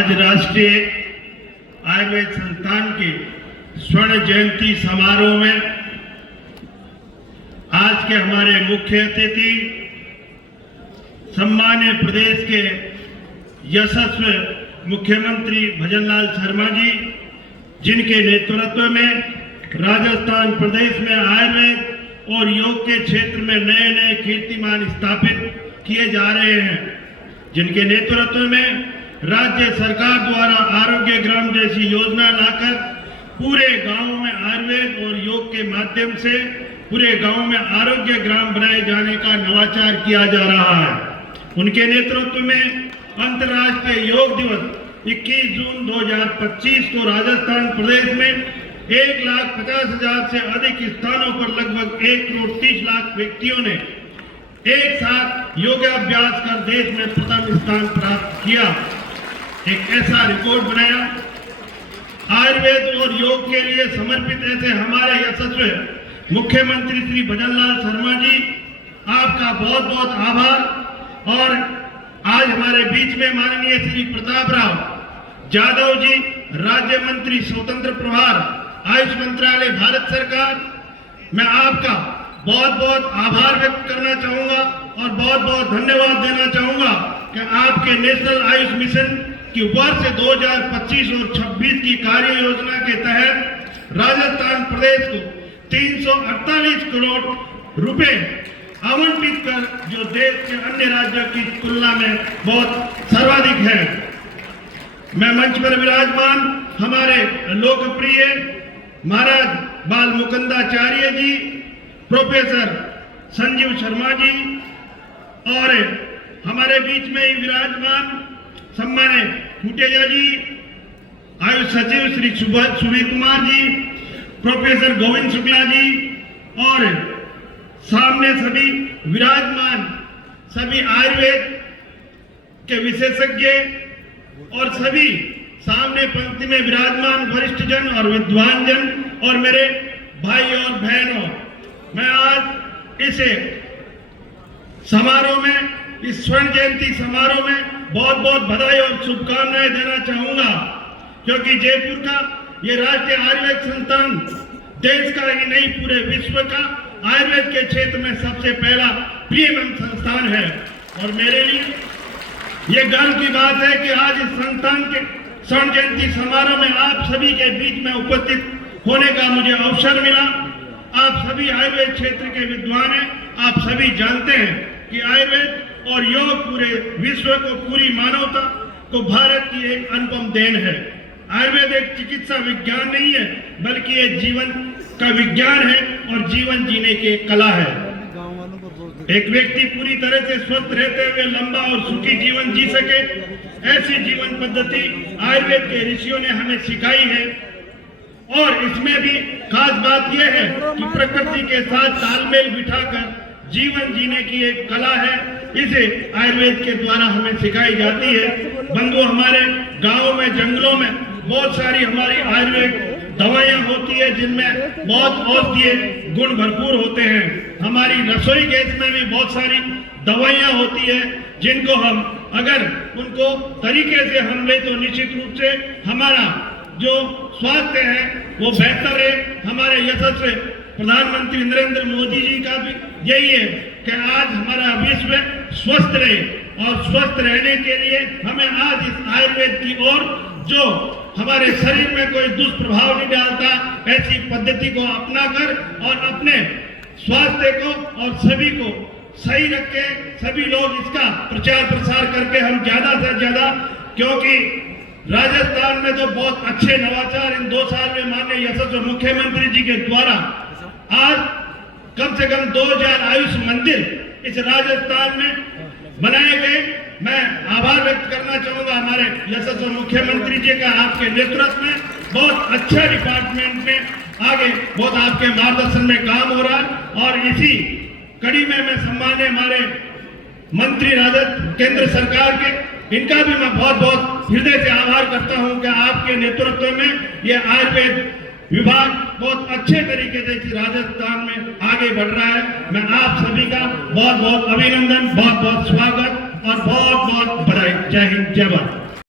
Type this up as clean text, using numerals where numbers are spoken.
आज राष्ट्रीय आयुर्वेद संस्थान के स्वर्ण जयंती समारोह में आज के हमारे मुख्य अतिथि सम्मान्य प्रदेश के यशस्वी मुख्यमंत्री भजनलाल शर्मा जी, जिनके नेतृत्व में राजस्थान प्रदेश में आयुर्वेद और योग के क्षेत्र में नए नए कीर्तिमान स्थापित किए जा रहे हैं, जिनके नेतृत्व में राज्य सरकार द्वारा आरोग्य ग्राम जैसी योजना लाकर पूरे गांव में आयुर्वेद और योग के माध्यम से पूरे गांव में आरोग्य ग्राम बनाए जाने का नवाचार किया जा रहा है। उनके नेतृत्व में अंतर्राष्ट्रीय योग दिवस 21 जून 2025 को राजस्थान प्रदेश में 1,50,000 से अधिक स्थानों पर लगभग 1,30,00,000 व्यक्तियों ने एक साथ योगाभ्यास कर देश में प्रथम स्थान प्राप्त किया। एक ऐसा रिकॉर्ड बनाया। आयुर्वेद और योग के लिए समर्पित ऐसे हमारे यशस्वी मुख्यमंत्री श्री भजनलाल शर्मा जी, आपका बहुत बहुत आभार। और आज हमारे बीच में माननीय श्री प्रताप राव यादव जी, राज्य मंत्री स्वतंत्र प्रभार आयुष मंत्रालय भारत सरकार, मैं आपका बहुत बहुत आभार व्यक्त करना चाहूंगा और बहुत बहुत धन्यवाद देना चाहूंगा कि आपके नेशनल आयुष मिशन की वर्ष 2025 और 26 की कार्य योजना के तहत राजस्थान प्रदेश को 348 करोड़ रुपए आवंटित कर, जो देश के अन्य राज्यों की तुलना में बहुत सर्वाधिक है। मैं मंच पर विराजमान हमारे लोकप्रिय महाराज बाल मुकुंदाचार्य जी, प्रोफेसर संजीव शर्मा जी और हमारे बीच में ही विराजमान सम्मान्य कुटेजा जी, आयुष सचिव श्री सुबीर कुमार जी, प्रोफेसर गोविंद शुक्ला जी और सामने सभी विराजमान सभी आयुर्वेद के विशेषज्ञ और सभी सामने पंक्ति में विराजमान वरिष्ठ जन और विद्वान जन और मेरे भाई और बहनों, मैं आज इस समारोह में, इस स्वर्ण जयंती समारोह में बहुत बहुत बधाई और शुभकामनाएं देना चाहूंगा, क्योंकि जयपुर का ये राष्ट्रीय आयुर्वेद संस्थान देश का ही नहीं पूरे विश्व का आयुर्वेद के क्षेत्र में सबसे पहला प्रीमियम संस्थान है। और मेरे लिए ये गर्व की बात है कि आज इस संस्थान के स्वर्ण जयंती समारोह में आप सभी के बीच में उपस्थित होने का मुझे अवसर मिला। आप सभी आयुर्वेद क्षेत्र के विद्वान हैं, आप सभी जानते हैं कि आयुर्वेद और योग पूरे विश्व को, पूरी मानवता को भारत की एक अनुपम देन है। आयुर्वेद एक चिकित्सा विज्ञान नहीं है, बल्कि ये जीवन का विज्ञान है और जीवन जीने की एक कला है। एक व्यक्ति पूरी तरह से स्वस्थ रहते हुए लंबा और सुखी जीवन जी सके, ऐसी जीवन पद्धति आयुर्वेद के ऋषियों ने हमें सिखाई है। और इसमें भी खास बात यह है कि प्रकृति के साथ तालमेल बिठाकर जीवन जीने की एक कला है, इसे आयुर्वेद के द्वारा हमें सिखाई जाती है। बंधु, हमारे गांव में, जंगलों में बहुत सारी हमारी आयुर्वेद दवाइयां होती है, जिनमें बहुत औषधीय गुण भरपूर होते हैं। हमारी रसोई गैस में भी बहुत सारी दवाइयां होती है, जिनको हम अगर उनको तरीके से हम ले तो निश्चित रूप से हमारा जो स्वास्थ्य है वो बेहतर है। हमारे यशस्वी प्रधानमंत्री नरेंद्र मोदी जी का भी यही है कि आज हमारा विश्व स्वस्थ रहे, और स्वस्थ रहने के लिए हमें आज इस आयुर्वेद की ओर, जो हमारे शरीर में कोई दुष्प्रभाव नहीं डालता, ऐसी पद्धति को अपनाकर और अपने स्वास्थ्य को और सभी को सही रखे, सभी लोग इसका प्रचार प्रसार करके हम ज्यादा से ज्यादा, क्योंकि राजस्थान में तो बहुत अच्छे नवाचार इन 2 साल में माननीय यशस्वी मुख्यमंत्री जी के द्वारा आज कम से कम 2000 आयुष मंदिर इस राजस्थान में बनाए गए। मैं आभार व्यक्त करना चाहूंगा हमारे यशस्वी मुख्यमंत्री जी का, आपके नेतृत्व में बहुत अच्छा डिपार्टमेंट में आगे बहुत आपके मार्गदर्शन में काम हो रहा है। और इसी कड़ी में मैं सम्मान्य हमारे मंत्री राजस्व केंद्र सरकार के, इनका भी मैं बहुत बहुत हृदय से आभार करता हूं कि आपके नेतृत्व में ये आयुर्वेद विभाग बहुत अच्छे तरीके से इस राजस्थान में आगे बढ़ रहा है। मैं आप सभी का बहुत बहुत अभिनंदन, बहुत बहुत स्वागत और बहुत बहुत बधाई। जय हिंद, जय भारत।